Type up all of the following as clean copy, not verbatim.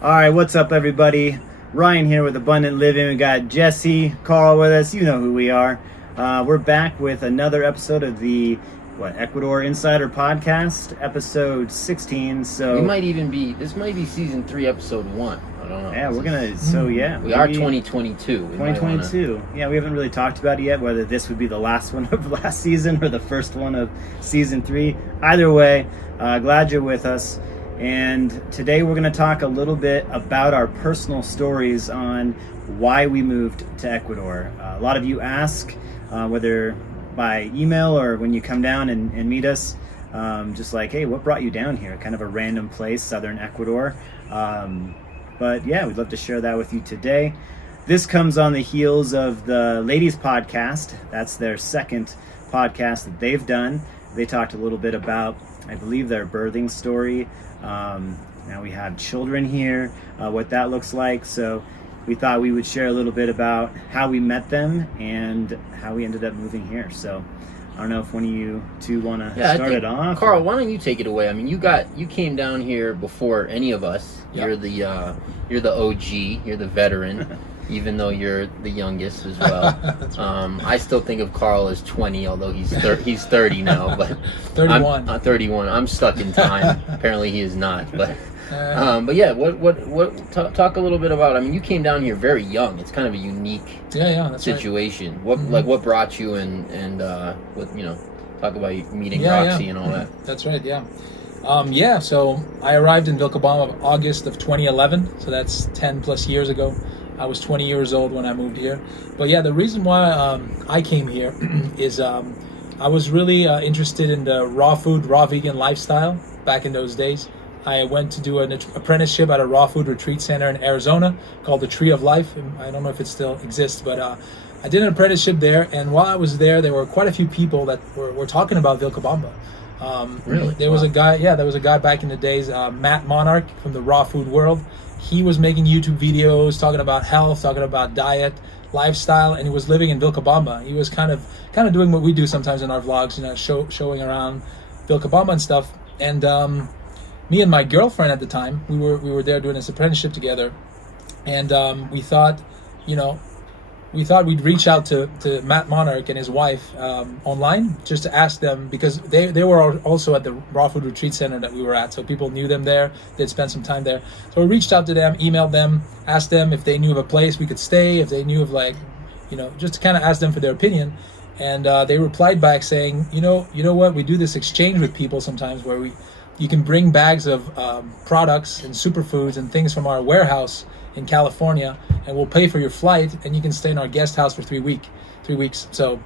All right, what's up, everybody? Ryan here with Abundant Living. We got Jesse, Carl with us. You know who we are. We're back with another episode of the Ecuador Insider Podcast, episode 16. So this might be season 3, episode 1. I don't know. Yeah, we are 2022. 2022. Yeah, we haven't really talked about it yet, whether this would be the last one of last season or the first one of season 3. Either way, glad you're with us. And today we're going to talk a little bit about our personal stories on why we moved to Ecuador. A lot of you ask, whether by email or when you come down and meet us, just like, hey, what brought you down here? Kind of a random place, Southern Ecuador. But yeah, we'd love to share that with you today. This comes on the heels of the Ladies Podcast. That's their second podcast that they've done. They talked a little bit about, I believe, their birthing story. Now we have children here, what that looks like. So we thought we would share a little bit about how we met them and how we ended up moving here. So I don't know if one of you two want to start it off. Carl, why don't you take it away? I mean, you came down here before any of us. Yep. You're the OG, you're the veteran. Even though you're the youngest as well. Right. I still think of Carl as 20, although he's 30 now. But 31. I'm 31. I'm stuck in time. Apparently he is not. But yeah, talk a little bit about. I mean, you came down here very young. It's kind of a unique situation. Right. What brought you and talk about you meeting Roxy and all that. That's right. Yeah. So I arrived in Vilcabamba August of 2011. So that's 10 plus years ago. I was 20 years old when I moved here. But yeah, the reason why I came here is I was really interested in the raw food, raw vegan lifestyle back in those days. I went to do an apprenticeship at a raw food retreat center in Arizona called the Tree of Life. I don't know if it still exists, but I did an apprenticeship there. And while I was there were quite a few people that were talking about Vilcabamba. Really? There was a guy back in the days, Matt Monarch from the raw food world. He was making YouTube videos talking about health, talking about diet, lifestyle, and he was living in Vilcabamba. He was kind of doing what we do sometimes in our vlogs, showing around Vilcabamba and stuff. And me and my girlfriend at the time, we were there doing this apprenticeship together, and we thought we'd reach out to Matt Monarch and his wife online just to ask them, because they were also at the Raw Food Retreat Center that we were at, so people knew them there. They'd spent some time there. So we reached out to them, emailed them, asked them if they knew of a place we could stay, if they knew of just to kind of ask them for their opinion. And they replied back saying, you know what, we do this exchange with people sometimes where you can bring bags of products and superfoods and things from our warehouse in California, and we'll pay for your flight, and you can stay in our guest house for 3 weeks. So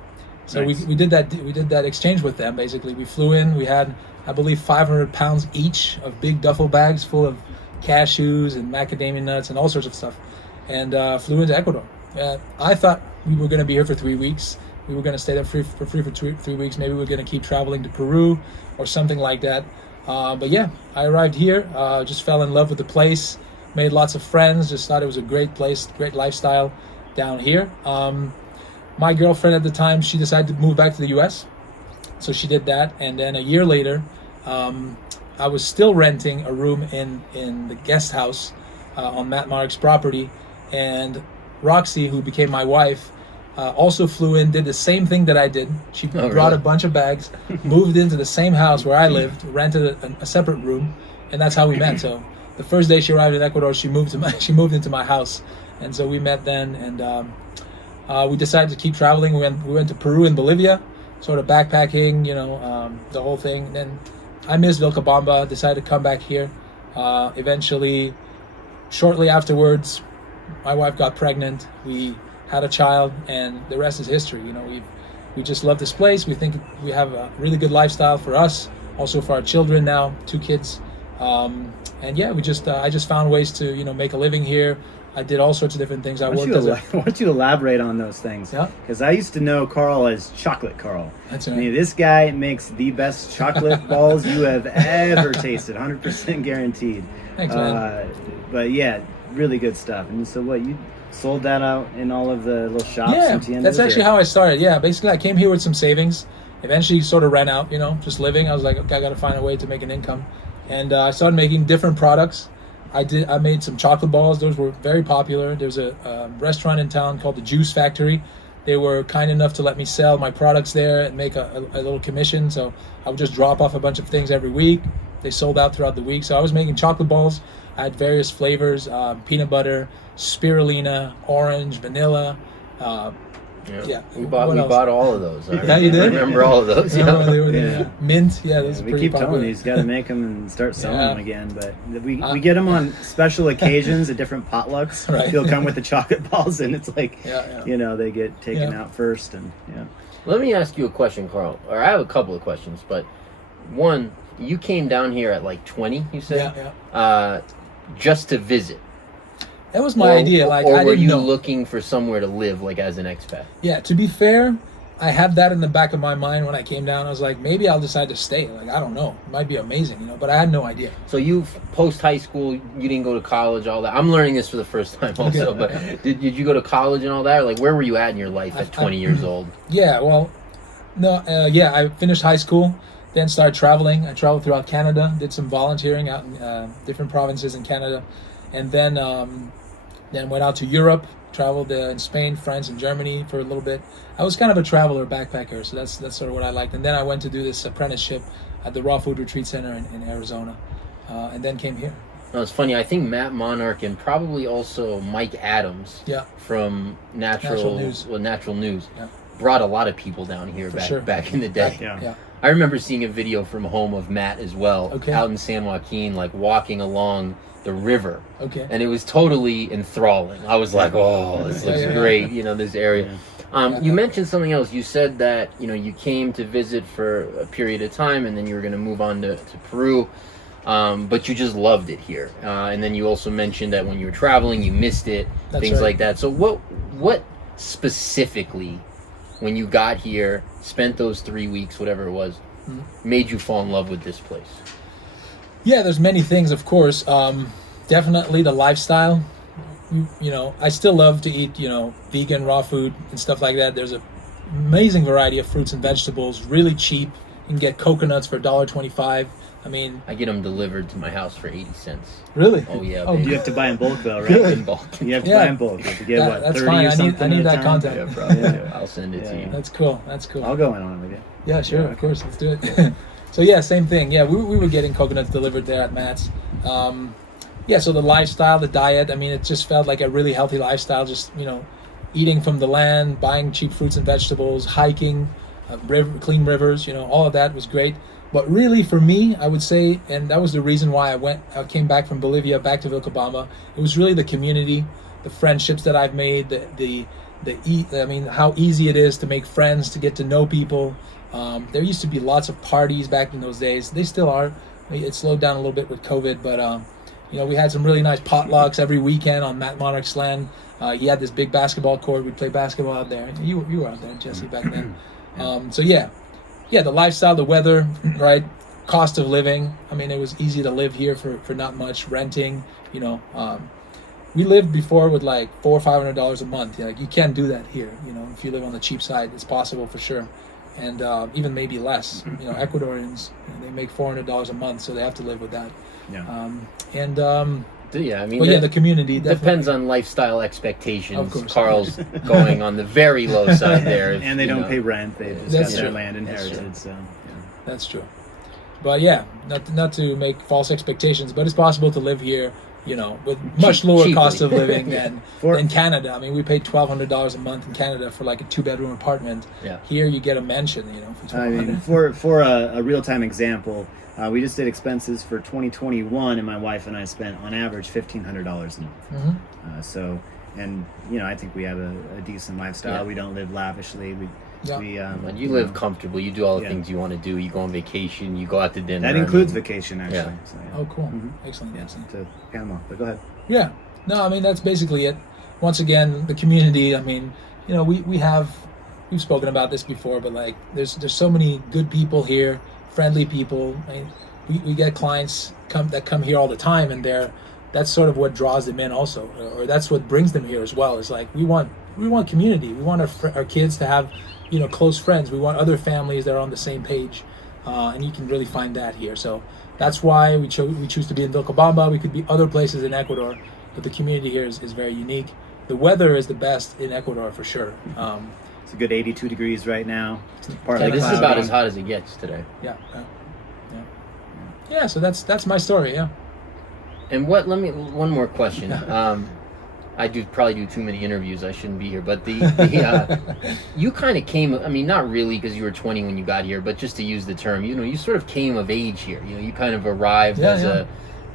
nice. we did that exchange with them. Basically, we flew in. We had, I believe, 500 pounds each of big duffel bags full of cashews and macadamia nuts and all sorts of stuff, and flew into Ecuador. I thought we were going to be here for 3 weeks. We were going to stay there for 3 weeks. Maybe we were going to keep traveling to Peru or something like that. But yeah, I arrived here, just fell in love with the place. Made lots of friends, just thought it was a great place, great lifestyle down here. My girlfriend at the time, she decided to move back to the US. So she did that. And then a year later, I was still renting a room in the guest house on Matt Monarch's property. And Roxy, who became my wife, also flew in, did the same thing that I did. She brought a bunch of bags, moved into the same house where I lived, rented a separate room, and that's how we met. So the first day she arrived in Ecuador, she moved into my house, and so we met then. And we decided to keep traveling. We went to Peru and Bolivia, sort of backpacking, the whole thing. And then I missed Vilcabamba, decided to come back here. Eventually, shortly afterwards, my wife got pregnant. We had a child, and the rest is history. We just love this place. We think we have a really good lifestyle for us, also for our children now, 2 kids. And yeah, I just found ways to make a living here. I did all sorts of different things. Why don't you elaborate on those things? Yeah. Because I used to know Carl as Chocolate Carl. That's right. I mean, this guy makes the best chocolate balls you have ever tasted, 100% guaranteed. Thanks, man. But yeah, really good stuff. And so what, you sold that out in all of the little shops? Yeah, that's actually how I started. Yeah, basically I came here with some savings. Eventually sort of ran out, just living. I was like, okay, I got to find a way to make an income. And I started making different products. I made some chocolate balls. Those were very popular. There's a restaurant in town called the Juice Factory. They were kind enough to let me sell my products there and make a little commission. So I would just drop off a bunch of things every week. They sold out throughout the week. So I was making chocolate balls. I had various flavors, peanut butter, spirulina, orange, vanilla. We bought all of those. Yeah, you did? I remember all of those. They were mint. Yeah, those are we pretty keep popular. telling you he's got to make them and start selling them again. But we get them on special occasions at different potlucks. Right. He'll come with the chocolate balls, and it's like, Yeah. you know, they get taken out first, and Let me ask you a question, Carl. Or I have a couple of questions, but one, you came down here at like 20, you said? Just to visit. That was my idea. Like, or I were didn't you know. looking for somewhere to live, like as an expat? Yeah, to be fair, I had that in the back of my mind when I came down. I was like, maybe I'll decide to stay. Like, I don't know. It might be amazing, you know, but I had no idea. So you, post high school, you didn't go to college, all that. I'm learning this for the first time also, but did you go to college and all that? Or like, where were you at in your life at 20 years old? Yeah, well, no, I finished high school, then started traveling. I traveled throughout Canada, did some volunteering out in different provinces in Canada, and then went out to Europe, traveled in Spain, France, and Germany for a little bit. I was kind of a traveler, backpacker, so that's sort of what I liked. And then I went to do this apprenticeship at the Raw Food Retreat Center in Arizona, and then came here. No, it's funny. I think Matt Monarch and probably also Mike Adams from Natural News brought a lot of people down here back in the day. Yeah. I remember seeing a video from home of Matt as well, out in San Joaquin, like walking along the river. And it was totally enthralling. I was like, oh, this looks great, you know, this area. You mentioned something else. You said that, you know, you came to visit for a period of time and then you were going to move on to Peru, but you just loved it here. And then you also mentioned that when you were traveling, you missed it, things like that. So what specifically, when you got here, spent those 3 weeks, whatever it was, made you fall in love with this place? Yeah, there's many things, of course. Definitely the lifestyle. You know, I still love to eat, you know, vegan, raw food and stuff like that. There's an amazing variety of fruits and vegetables, really cheap. You can get coconuts for $1.25. I mean, I get them delivered to my house for 80 cents. Really? Oh yeah. You have to buy in bulk though, right? In bulk. You have to buy in bulk. You have to get that's 30 fine. or something. I need that at a time? content. Yeah, probably. I'll send it to you. That's cool. I'll go in on it with you. Yeah, sure, of course. Let's do it. So yeah, same thing. Yeah, we were getting coconuts delivered there at Matt's. So the lifestyle, the diet, I mean, it just felt like a really healthy lifestyle. Just, you know, eating from the land, buying cheap fruits and vegetables, hiking, clean rivers, you know, all of that was great. But really, for me, I would say, and that was the reason why I came back from Bolivia back to Vilcabamba. It was really the community, the friendships that I've made, how easy it is to make friends, to get to know people. There used to be lots of parties back in those days. They still are. It slowed down a little bit with COVID, but you know, we had some really nice potlucks every weekend on Matt Monarch's land. He had this big basketball court. We'd play basketball out there. You were out there, Jesse, back then. The lifestyle, the weather, right? Cost of living. I mean, it was easy to live here for not much. Renting, you know. We lived before with like $400 or $500 a month. Like, you can't do that here. You know, if you live on the cheap side, it's possible for sure. And even maybe less. You know, Ecuadorians, they make $400 a month, so they have to live with that. The community depends on lifestyle expectations. Of course. Carl's going on the very low side there. And they don't pay rent. They just got their land inherited. That's true. But yeah, not to make false expectations, but it's possible to live here, you know, with much lower cost of living than Canada. I mean, we paid $1,200 a month in Canada for like a 2-bedroom apartment. Yeah. Here you get a mansion, you know, for $1,200. I mean, for a real-time example, we just did expenses for 2021, and my wife and I spent on average $1,500 a month. And you know, I think we have a decent lifestyle. Yeah. We don't live lavishly. And you live comfortably. You do all the things you want to do. You go on vacation. You go out to dinner. That includes vacation, actually. Yeah. So, Oh, cool. Excellent. To Panama. But go ahead. Yeah. No, I mean, that's basically it. Once again, the community. I mean, you know, we've spoken about this before, but like, there's so many good people here, friendly people. I mean, we get clients that come here all the time, and that's sort of what draws them in also, or that's what brings them here as well. It's like, we want community. We want our kids to have, you know, close friends. We want other families that are on the same page. and you can really find that here. So that's why we choose to be in Vilcabamba. We could be other places in Ecuador, but the community here is very unique. The weather is the best in Ecuador for sure. It's a good 82 degrees right now. This is about as hot as it gets today. Yeah. So that's my story. Yeah. And one more question. I probably do too many interviews. I shouldn't be here. But you kind of came. I mean, not really, because you were 20 when you got here, but just to use the term, you sort of came of age here. You kind of arrived as a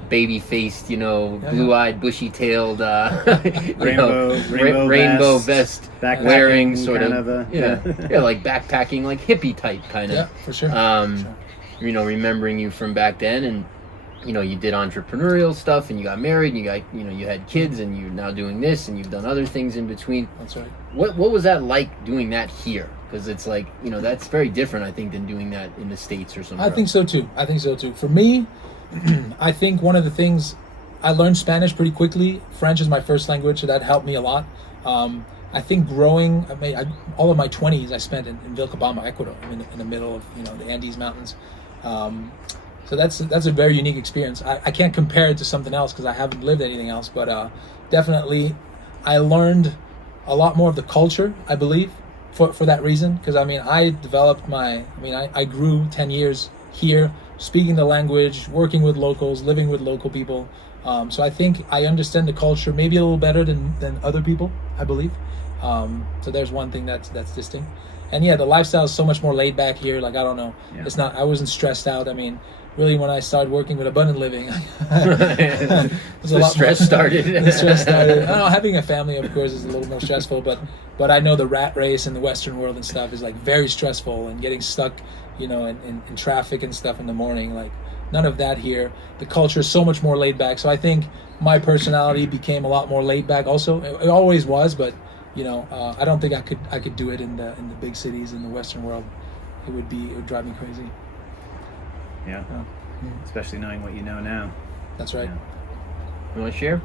baby-faced, blue-eyed, bushy-tailed, rainbow vest wearing, sort of like backpacking, like hippie type kind of. Yeah, for sure. Remembering you from back then, and you did entrepreneurial stuff, and you got married, and you had kids, and you're now doing this, and you've done other things in between. That's right. What was that like doing that here? Because it's like, that's very different, I think, than doing that in the States or something. I think so too. For me, I think one of the things, I learned Spanish pretty quickly. French is my first language, so that helped me a lot. I think growing, all of my 20s I spent in Vilcabamba, Ecuador, in the middle of the Andes Mountains. So that's a very unique experience. I can't compare it to something else because I haven't lived anything else, but definitely I learned a lot more of the culture, I believe, for that reason. Because I developed I grew 10 years here, speaking the language, working with locals, living with local people. So I think I understand the culture maybe a little better than other people, I believe. So there's one thing that's distinct. And the lifestyle is so much more laid back here. Like, I don't know. Yeah. I wasn't stressed out. Really, when I started working with Abundant Living, the stress started. The stress started. I don't know, having a family, of course, is a little more stressful, but I know the rat race in the Western world and stuff is like very stressful, and getting stuck, in traffic and stuff in the morning, like none of that here. The culture is so much more laid back. So I think my personality became a lot more laid back. Also, it always was, but I don't think I could do it in the big cities in the Western world. It would drive me crazy. Yeah. Especially knowing what you know now. That's right. Yeah. You want to share?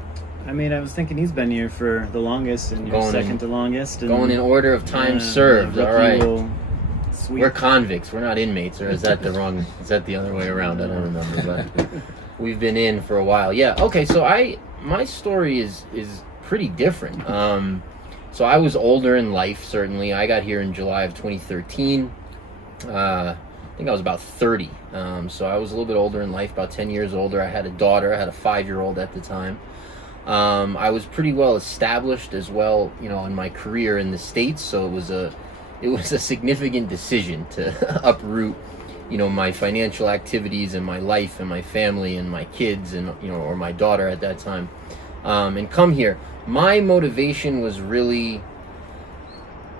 I was thinking he's been here for the longest, and you're second to longest. And, going in order of time served. All right. Sweet. We're convicts. We're not inmates, or is that the other way around? I don't remember, but we've been in for a while. Yeah. Okay. So my story is pretty different. So I was older in life. Certainly, I got here in July of 2013. I think I was about 30. So I was a little bit older in life, about 10 years older. I had a daughter. I had a 5-year-old at the time. I was pretty well established as well, in my career in the States. So it was a significant decision to uproot, my financial activities and my life and my family and my kids and, or my daughter at that time, and come here. My motivation was really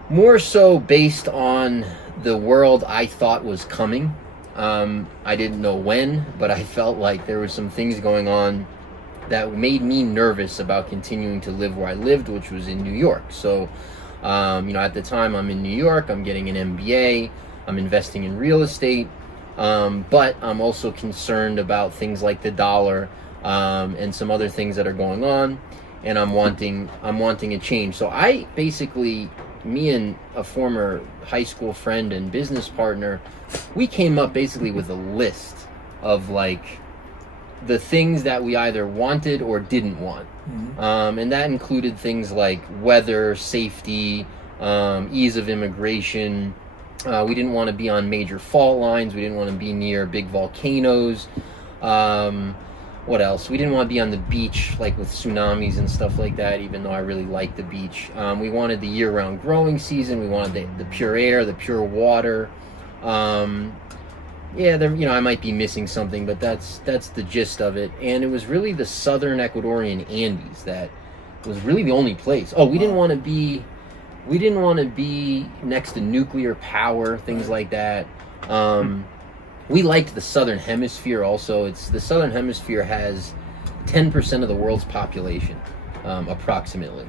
more so based on the world I thought was coming. I didn't know when, but I felt like there were some things going on that made me nervous about continuing to live where I lived, which was in New York. So, at the time I'm in New York, I'm getting an MBA, I'm investing in real estate, but I'm also concerned about things like the dollar, and some other things that are going on, and I'm wanting a change. So I basically, me and a former high school friend and business partner, we came up basically with a list of like the things that we either wanted or didn't want. Mm-hmm. And that included things like weather, safety, ease of immigration. We didn't want to be on major fault lines. We didn't want to be near big volcanoes. What else? We didn't want to be on the beach, like with tsunamis and stuff like that, even though I really liked the beach. We wanted the year-round growing season. We wanted the pure air, the pure water. I might be missing something, but that's the gist of it. And it was really the Southern Ecuadorian Andes that was really the only place. Oh, we didn't want to be next to nuclear power, things like that. We liked the Southern Hemisphere also. The Southern Hemisphere has 10% of the world's population, approximately.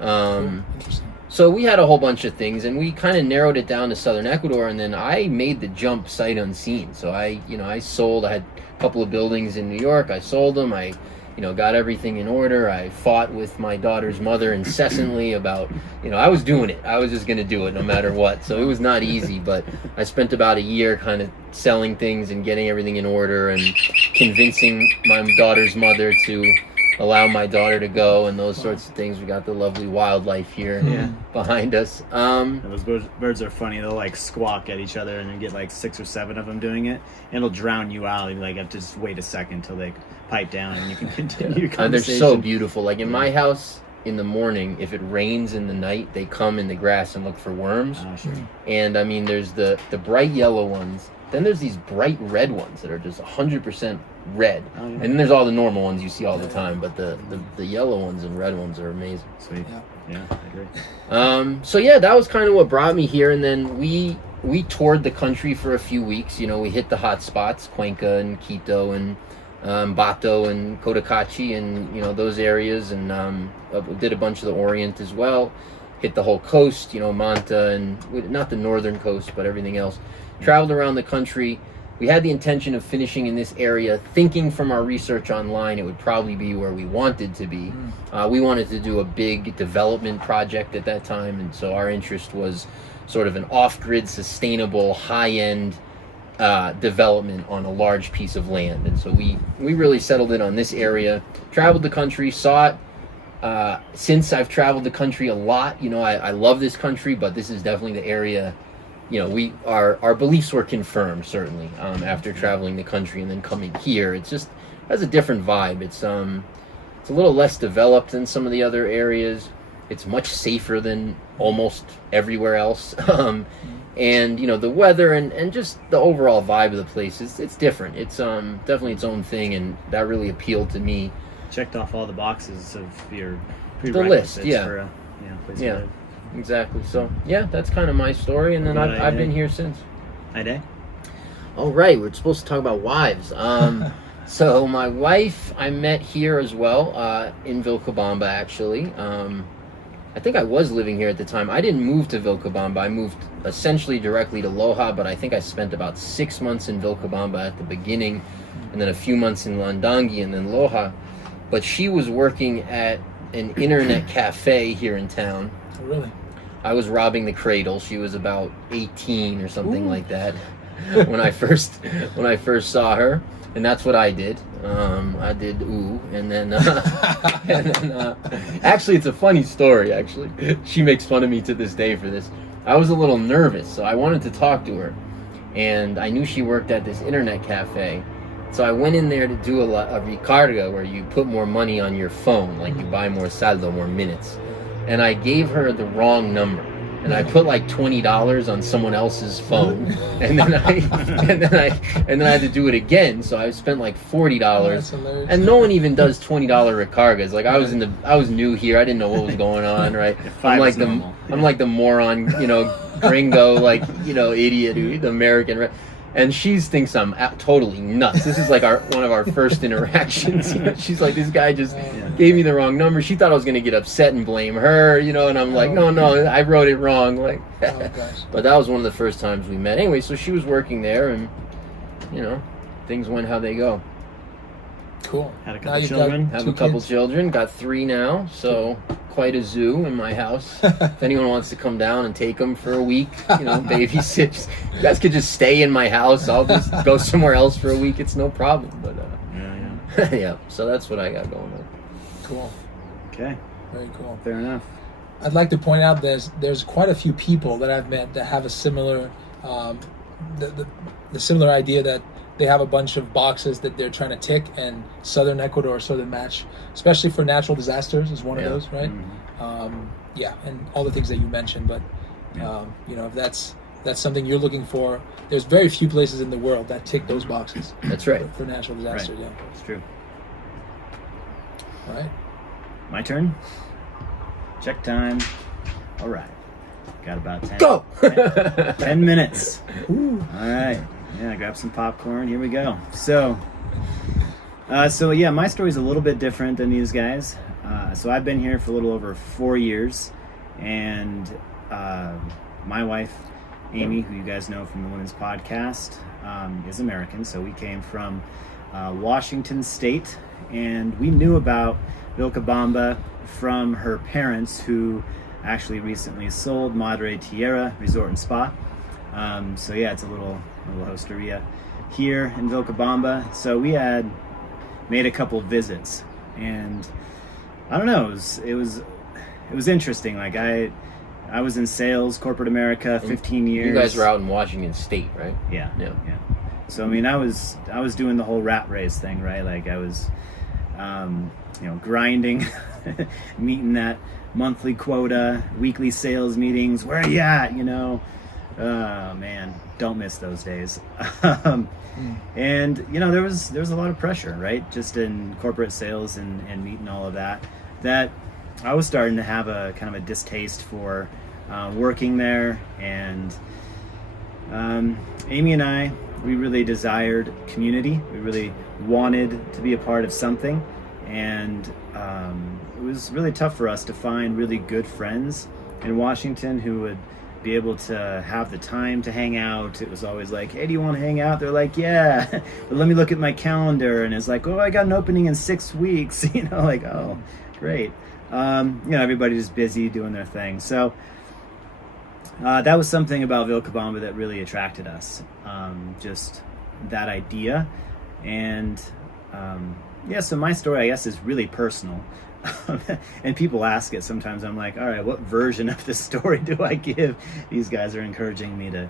Yeah. Interesting. So we had a whole bunch of things, and we kind of narrowed it down to Southern Ecuador, and then I made the jump sight unseen. So I sold. I had a couple of buildings in New York. I sold them. I got everything in order. I fought with my daughter's mother incessantly about, I was doing it. I was just going to do it no matter what. So it was not easy, but I spent about a year kind of selling things and getting everything in order and convincing my daughter's mother to allow my daughter to go and those sorts of things. We got the lovely wildlife here behind us. Those birds are funny. They'll like squawk at each other, and you get like 6 or 7 of them doing it, and it'll drown you out. You like have to just wait a second till they pipe down, and you can continue your conversation. They're so beautiful. Like in my house, in the morning, if it rains in the night, they come in the grass and look for worms. Sure. And I mean, there's the bright yellow ones. Then there's these bright red ones that are just 100% red. Oh, yeah. And then there's all the normal ones you see all the time, but the yellow ones and red ones are amazing. Sweet. Yeah, I agree. So yeah, that was kind of what brought me here. And then we toured the country for a few weeks. We hit the hot spots, Cuenca and Quito and Bato and Cotacachi and, those areas. And did a bunch of the Orient as well. Hit the whole coast, Manta and not the northern coast, but everything else. Traveled around the country. We had the intention of finishing in this area, thinking from our research online it would probably be where we wanted to be. We wanted to do a big development project at that time, and so our interest was sort of an off-grid, sustainable, high-end development on a large piece of land. And so we really settled in on this area, traveled the country, saw it. Since I've traveled the country a lot, I love this country, but this is definitely the area. Our beliefs were confirmed, certainly, after traveling the country and then coming here. It just has a different vibe. It's a little less developed than some of the other areas. It's much safer than almost everywhere else. And, the weather and just the overall vibe of the place, it's different. It's definitely its own thing, and that really appealed to me. Checked off all the boxes of your the list, for a place to live. Exactly. So that's kind of my story, and then I've been here since. Hi, All right, we're supposed to talk about wives. So my wife I met here as well, in Vilcabamba actually. I think I was living here at the time. I didn't move to Vilcabamba. I moved essentially directly to Loja, but I think I spent about 6 months in Vilcabamba at the beginning, and then a few months in Landangi, and then Loja. But she was working at an internet cafe here in town. Oh, really? I was robbing the cradle. She was about 18 or something like that when I first saw her, and that's what I did. I did and then actually, it's a funny story. Actually, she makes fun of me to this day for this. I was a little nervous, so I wanted to talk to her, and I knew she worked at this internet cafe. So I went in there to do a recarga, where you put more money on your phone, like you buy more saldo, more minutes. And I gave her the wrong number, and I put like $20 on someone else's phone, and then I had to do it again. So I spent like $40, and no one even does $20 recargas. Like I was new here, I didn't know what was going on, right? I'm like the moron, gringo, idiot, the American. And she thinks I'm totally nuts. This is like one of our first interactions. She's like, this guy just gave me the wrong number. She thought I was going to get upset and blame her, and I'm like, no, I wrote it wrong. Like, but that was one of the first times we met. Anyway, so she was working there, and things went how they go. Cool. Had a couple children. Have a couple children. Got 3 now, so quite a zoo in my house. If anyone wants to come down and take them for a week, babysit, you guys could just stay in my house. I'll just go somewhere else for a week. It's no problem. But yeah. So that's what I got going on. Cool. Okay. Very cool. Fair enough. I'd like to point out there's quite a few people that I've met that have a similar the similar idea that they have a bunch of boxes that they're trying to tick, and Southern Ecuador, Southern Match, especially for natural disasters, is one of those, right? Mm-hmm. And all the things that you mentioned. But if that's something you're looking for, there's very few places in the world that tick those boxes. That's right. For natural disaster, right. It's true. All right. My turn. Check time. All right. Got about 10 minutes. Ooh. All right. Yeah, grab some popcorn. Here we go. So my story's a little bit different than these guys. So I've been here for a little over 4 years, and my wife, Amy, who you guys know from the Women's Podcast, is American. So we came from Washington State, and we knew about Vilcabamba from her parents, who actually recently sold Madre Tierra Resort and Spa. So yeah, it's a little hosteria here in Vilcabamba. So we had made a couple visits, and I don't know, it was interesting. Like I was in sales, corporate America, 15 years. You guys were out in Washington State, right? Yeah. So I mean, I was doing the whole rat race thing, right? Like I was, grinding, meeting that monthly quota, weekly sales meetings. Where are you at? Oh man, don't miss those days. And there was a lot of pressure, right? Just in corporate sales and meeting all of that I was starting to have a kind of a distaste for working there. And Amy and I, we really desired community. We really wanted to be a part of something, and it was really tough for us to find really good friends in Washington who would be able to have the time to hang out. It was always like, hey, do you want to hang out? They're like, yeah, but let me look at my calendar. And it's like, oh, I got an opening in 6 weeks. Like, oh, great. Everybody's busy doing their thing. So that was something about Vilcabamba that really attracted us. Just that idea. And so my story, I guess, is really personal. And people ask it sometimes. I'm like, all right, what version of the story do I give? These guys are encouraging me to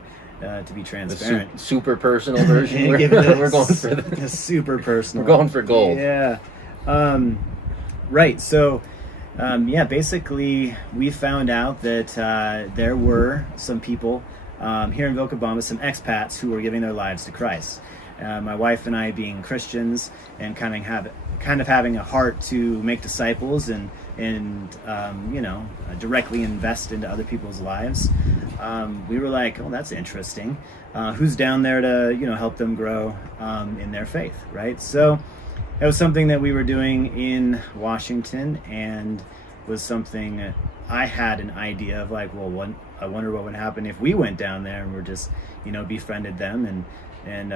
be transparent. The super personal version. We're going for the super personal. We're going for gold. Yeah. Right. So, basically, we found out that there were some people here in Vilcabamba, some expats who were giving their lives to Christ. My wife and I, being Christians and kind of having a heart to make disciples and directly invest into other people's lives, we were like, oh, that's interesting. Who's down there to help them grow in their faith, right? So that was something that we were doing in Washington, and was something that I had an idea of, like, well, I wonder what would happen if we went down there and were just befriended them and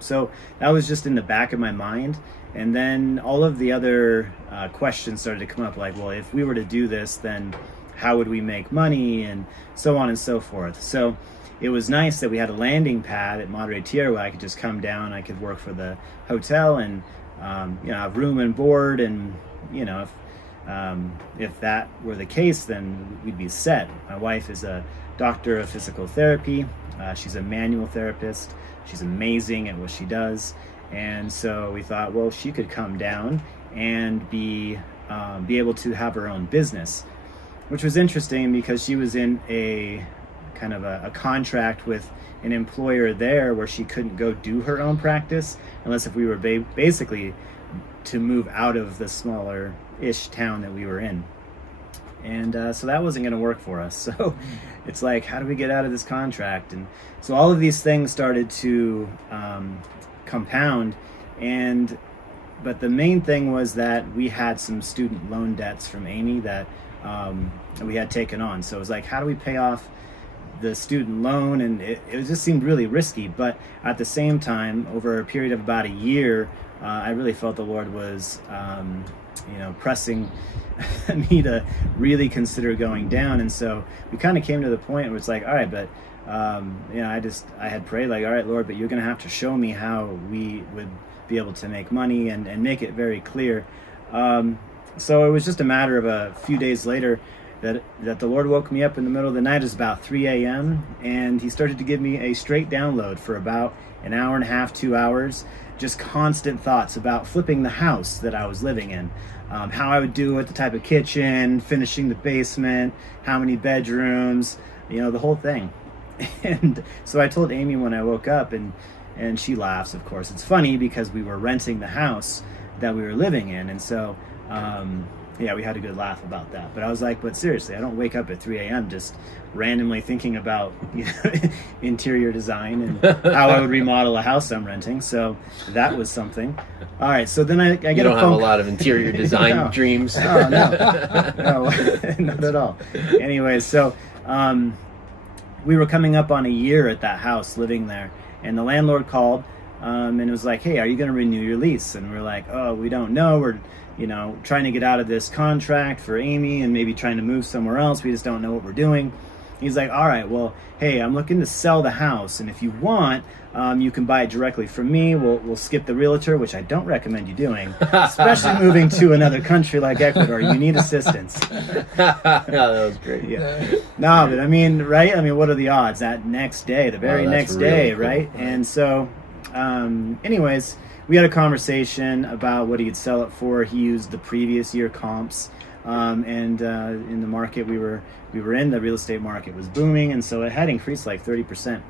so that was just in the back of my mind. And then all of the other questions started to come up, like, well, if we were to do this, then how would we make money, and so on and so forth. So it was nice that we had a landing pad at Madre Tierra where I could just come down, I could work for the hotel and have room and board, and if that were the case, then we'd be set. My wife is a doctor of physical therapy. She's a manual therapist. She's amazing at what she does. And so we thought, well, she could come down and be able to have her own business, which was interesting because she was in a kind of a contract with an employer there where she couldn't go do her own practice unless if we were basically to move out of the smaller-ish town that we were in. And so that wasn't going to work for us. So it's like, how do we get out of this contract? And so all of these things started to compound. But the main thing was that we had some student loan debts from Amy that we had taken on. So it was like, how do we pay off the student loan? And it just seemed really risky. But at the same time, over a period of about a year, I really felt the Lord was pressing me to really consider going down. And so we kind of came to the point where it's like, all right, but I had prayed, like, all right, Lord, but you're going to have to show me how we would be able to make money and make it very clear. So it was just a matter of a few days later that the Lord woke me up in the middle of the night. It was about 3 a.m. and he started to give me a straight download for about an hour and a half, 2 hours, just constant thoughts about flipping the house that I was living in, how I would do it, the type of kitchen, finishing the basement, how many bedrooms, the whole thing. And so I told Amy when I woke up, and she laughs, of course. It's funny because we were renting the house that we were living in, and so we had a good laugh about that. But I was like, but seriously, I don't wake up at 3 a.m. just randomly thinking about interior design and how I would remodel a house I'm renting. So that was something. All right, so then I get you don't a phone have a lot of interior design dreams. Oh, no, not at all. Anyway, so we were coming up on a year at that house living there, and the landlord called. and it was like, hey, are you going to renew your lease? And we're like, oh, we don't know. We're, trying to get out of this contract for Amy and maybe trying to move somewhere else. We just don't know what we're doing. He's like, all right, well, hey, I'm looking to sell the house, and if you want, you can buy it directly from me. We'll skip the realtor, which I don't recommend you doing, especially moving to another country like Ecuador. You need assistance. That was great. Yeah. No, but I mean, right? I mean, what are the odds? That next day, the very next day, really cool. right? And so, anyways, we had a conversation about what he'd sell it for. He used the previous year comps, and in the market we were in, the real estate market was booming, and so it had increased like 30%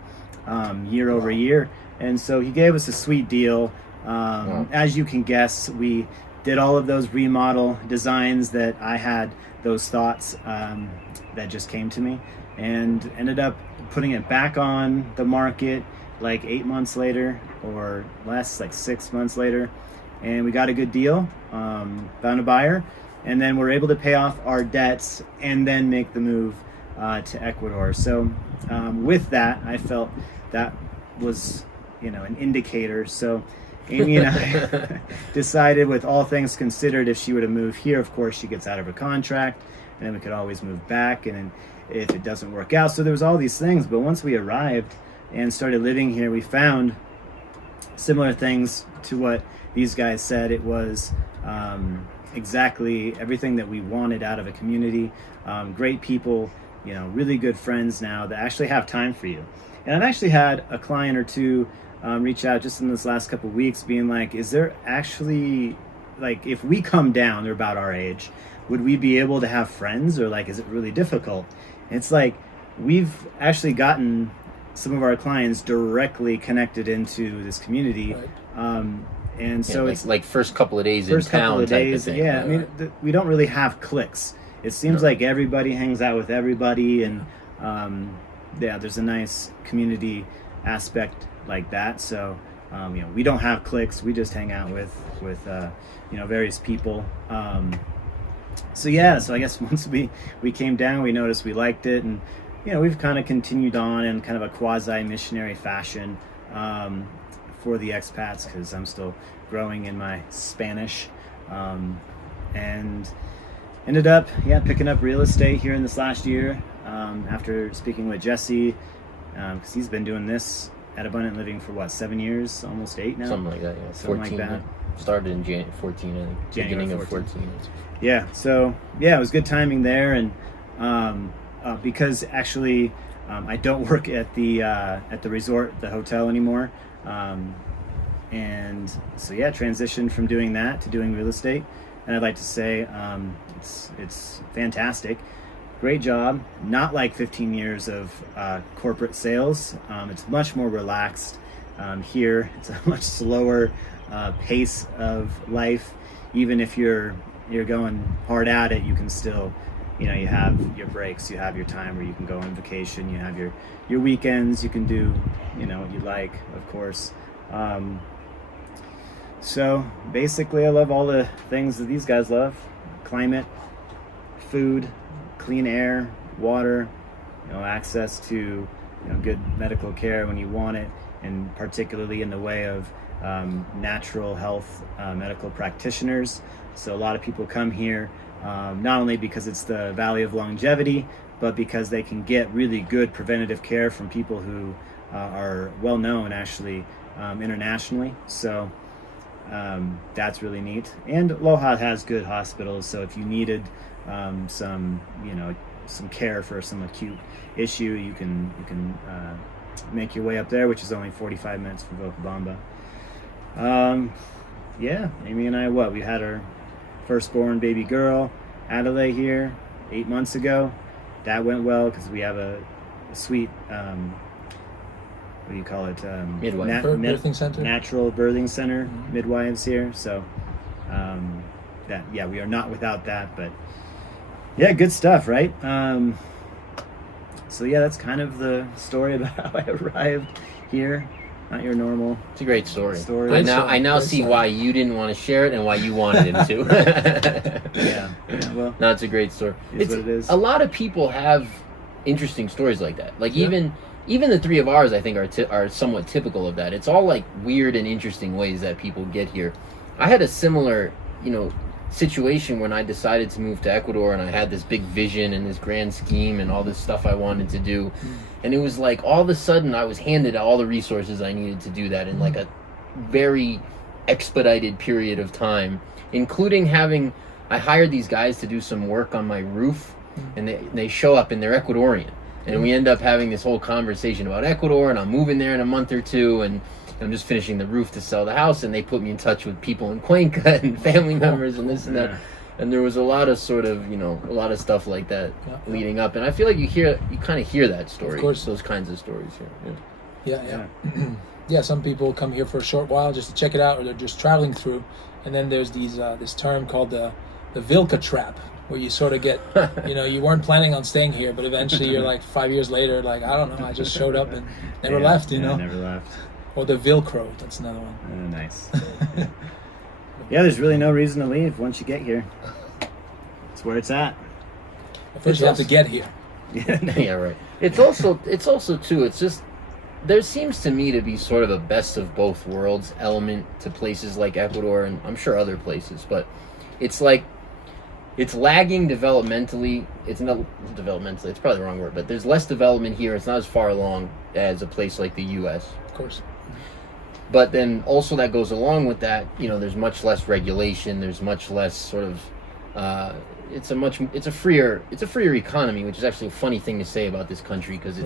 year over year. And so he gave us a sweet deal. As you can guess, we did all of those remodel designs that I had, those thoughts that just came to me, and ended up putting it back on the market like 8 months later, or less, like 6 months later, and we got a good deal, found a buyer, and then we're able to pay off our debts and then make the move to Ecuador. So with that, I felt that was, an indicator. So Amy and I decided, with all things considered, if she were to move here, of course she gets out of her contract, and then we could always move back, and then if it doesn't work out. So there was all these things, but once we arrived and started living here, we found similar things to what these guys said. It was exactly everything that we wanted out of a community. Great people, really good friends now that actually have time for you. And I've actually had a client or two reach out just in this last couple of weeks being like, is there actually, like, if we come down, they're about our age, would we be able to have friends, or like, is it really difficult? And it's like, we've actually gotten some of our clients directly connected into this community. Right. And so it's like first couple of days in town type of thing. Yeah, I mean, we don't really have cliques. It seems like everybody hangs out with everybody, and there's a nice community aspect like that. So we don't have cliques. We just hang out with various people. So I guess once we came down, we noticed we liked it, and we've kind of continued on in kind of a quasi-missionary fashion for the expats, because I'm still growing in my Spanish, and ended up picking up real estate here in this last year after speaking with Jesse, because he's been doing this at Abundant Living for 7 years, almost 8 now, something like that. Yeah, 14. Like that. Started in 14, I think. January beginning 14. Of 14. Yeah, so it was good timing there, and because actually I don't work at the resort, the hotel anymore, and so transitioned from doing that to doing real estate, and I'd like to say it's fantastic, great job. Not like 15 years of corporate sales. It's much more relaxed here. It's a much slower pace of life. Even if you're going hard at it, you can still, you have your breaks, you have your time where you can go on vacation, you have your weekends, you can do, what you like, of course. So basically I love all the things that these guys love: climate, food, clean air, water, access to, good medical care when you want it, and particularly in the way of natural health medical practitioners. So a lot of people come here not only because it's the Valley of Longevity, but because they can get really good preventative care from people who are well known actually internationally. So that's really neat. And Loja has good hospitals, so if you needed some care for some acute issue, you can make your way up there, which is only 45 minutes from Vilcabamba. Amy and I, we had our firstborn baby girl, Adelaide, here 8 months ago. That went well because we have a sweet, what do you call it? Midwife. Birthing center. Natural birthing center, midwives here. So we are not without that, but good stuff, right? That's kind of the story about how I arrived here. Not your normal. It's a great story. I now see why you didn't want to share it and why you wanted him to. Well, no, it's a great story. It's what it is. A lot of people have interesting stories like that. Like even even the three of ours, I think, are somewhat typical of that. It's all like weird and interesting ways that people get here. I had a similar, situation when I decided to move to Ecuador, and I had this big vision and this grand scheme and all this stuff I wanted to do. And it was like all of a sudden I was handed all the resources I needed to do that in like a very expedited period of time, including I hired these guys to do some work on my roof, and they show up and they're Ecuadorian. And we end up having this whole conversation about Ecuador, and I'm moving there in a month or two, and I'm just finishing the roof to sell the house, and they put me in touch with people in Cuenca and family members and this and that. And there was a lot of sort of, a lot of stuff like that leading up. And I feel like you kind of hear that story. Of course. Those kinds of stories here. Yeah. Yeah, some people come here for a short while just to check it out, or they're just traveling through. And then there's this term called the Vilca trap, where you sort of get, you weren't planning on staying here, but eventually you're like 5 years later, like, I don't know, I just showed up and never left, Never left. Or the Velcro, that's another one. Oh, nice. Yeah, there's really no reason to leave once you get here. It's where it's at. First you have to get here. Yeah, right. It's also too, it's just, there seems to me to be sort of a best of both worlds element to places like Ecuador, and I'm sure other places, but it's like, it's lagging developmentally. It's not developmentally, it's probably the wrong word, but there's less development here. It's not as far along as a place like the U.S. Of course. But then also that goes along with that, there's much less regulation. There's much less sort of, it's a freer economy, which is actually a funny thing to say about this country, because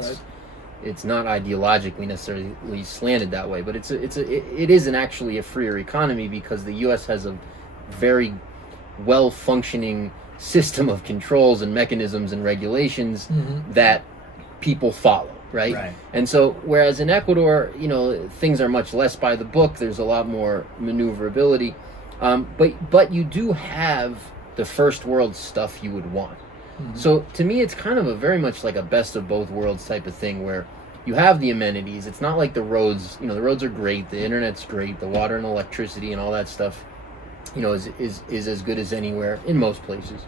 it's not ideologically necessarily slanted that way, but it isn't actually a freer economy, because the U.S. has a very well-functioning system of controls and mechanisms and regulations that people follow, right? And so, whereas in Ecuador, things are much less by the book. There's a lot more maneuverability, but you do have the first world stuff you would want. So to me, it's kind of a very much like a best of both worlds type of thing, where you have the amenities. It's not like the roads. The roads are great, the internet's great, the water and electricity and all that stuff is as good as anywhere in most places.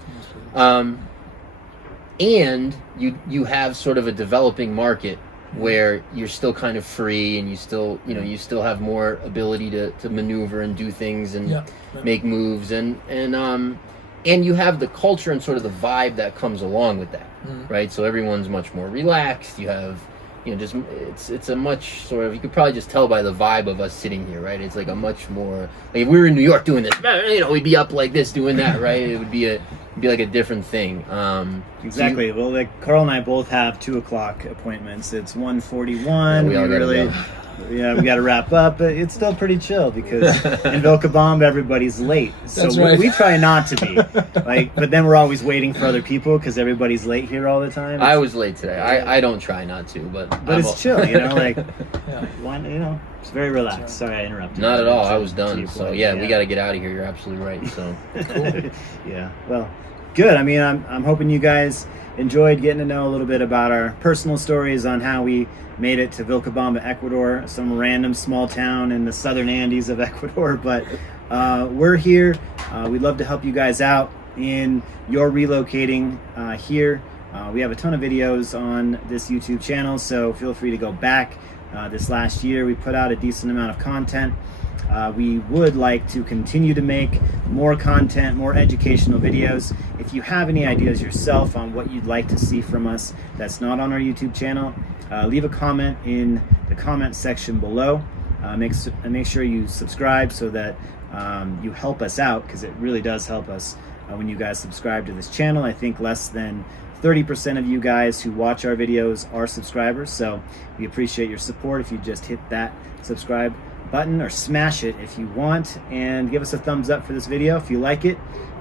And you have sort of a developing market where you're still kind of free, and you still have more ability to maneuver and do things and make moves, and you have the culture and sort of the vibe that comes along with that, right? So everyone's much more relaxed. You have it's a much sort of, you could probably just tell by the vibe of us sitting here, right? It's like a much more, like if we were in New York doing this, we'd be up like this doing that, right? It would be like a different thing. Exactly. Well, like Carl and I both have 2:00 appointments. It's 1:41. Yeah, we got to wrap up, but it's still pretty chill, because in Vilcabamba everybody's late. So we try not to be but then we're always waiting for other people because everybody's late here all the time. I was late today. I don't try not to, but it's chill, it's very relaxed. Right. Sorry, I interrupted. Not at all. I was done. So we got to get out of here. You're absolutely right. So cool. Yeah. Well, good. I mean, I'm hoping you guys enjoyed getting to know a little bit about our personal stories on how we made it to Vilcabamba, Ecuador, some random small town in the southern Andes of Ecuador. But we're here. We'd love to help you guys out in your relocating here. We have a ton of videos on this YouTube channel, so feel free to go back. This last year, we put out a decent amount of content. We would like to continue to make more content, more educational videos. If you have any ideas yourself on what you'd like to see from us that's not on our YouTube channel, leave a comment in the comment section below. Make sure you subscribe so that you help us out, because it really does help us when you guys subscribe to this channel. I think less than 30% of you guys who watch our videos are subscribers, so we appreciate your support. If you just hit that subscribe button, or smash it if you want, and give us a thumbs up for this video if you like it,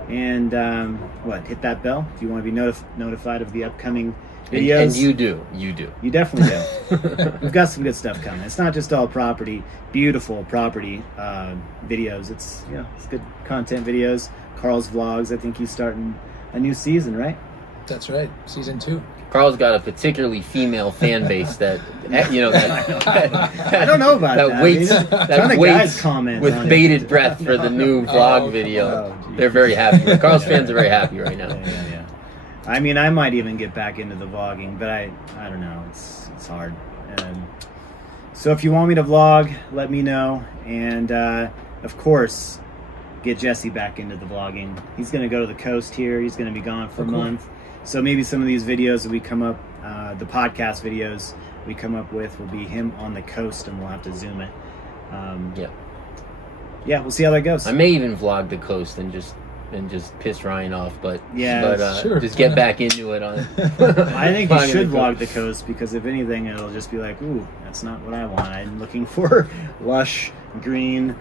and hit that bell if you want to be notified of the upcoming videos. And you do. You definitely do. We've got some good stuff coming. It's not just all beautiful property videos. It's good content videos. Carl's vlogs. I think he's starting a new season, right? That's right, season 2. Carl's got a particularly female fan base that I don't know about that. Waits with bated breath for the new vlog video. They're very happy. Carl's fans are very happy right now. Yeah. I mean, I might even get back into the vlogging, but I don't know. It's hard. So if you want me to vlog, let me know. And of course, get Jesse back into the vlogging. He's going to go to the coast here. He's going to be gone for a month. So maybe some of these videos that we come up, the podcast videos we come up with will be him on the coast, and we'll have to zoom it. Yeah, we'll see how that goes. I may even vlog the coast and just piss Ryan off, but sure, just get back into it on. I think you should vlog the coast, because if anything, it'll just be like, ooh, that's not what I want. I'm looking for lush, green,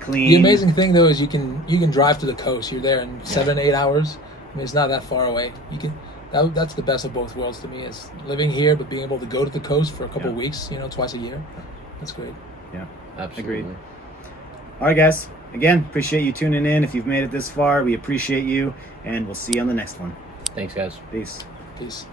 clean. The amazing thing though is you can drive to the coast. You're there in 7-8 hours. I mean, it's not that far away. You can. That's the best of both worlds to me. Is living here but being able to go to the coast for a couple of weeks. Twice a year. That's great. Yeah, absolutely. Agreed. All right, guys. Again, appreciate you tuning in. If you've made it this far, we appreciate you, and we'll see you on the next one. Thanks, guys. Peace. Peace.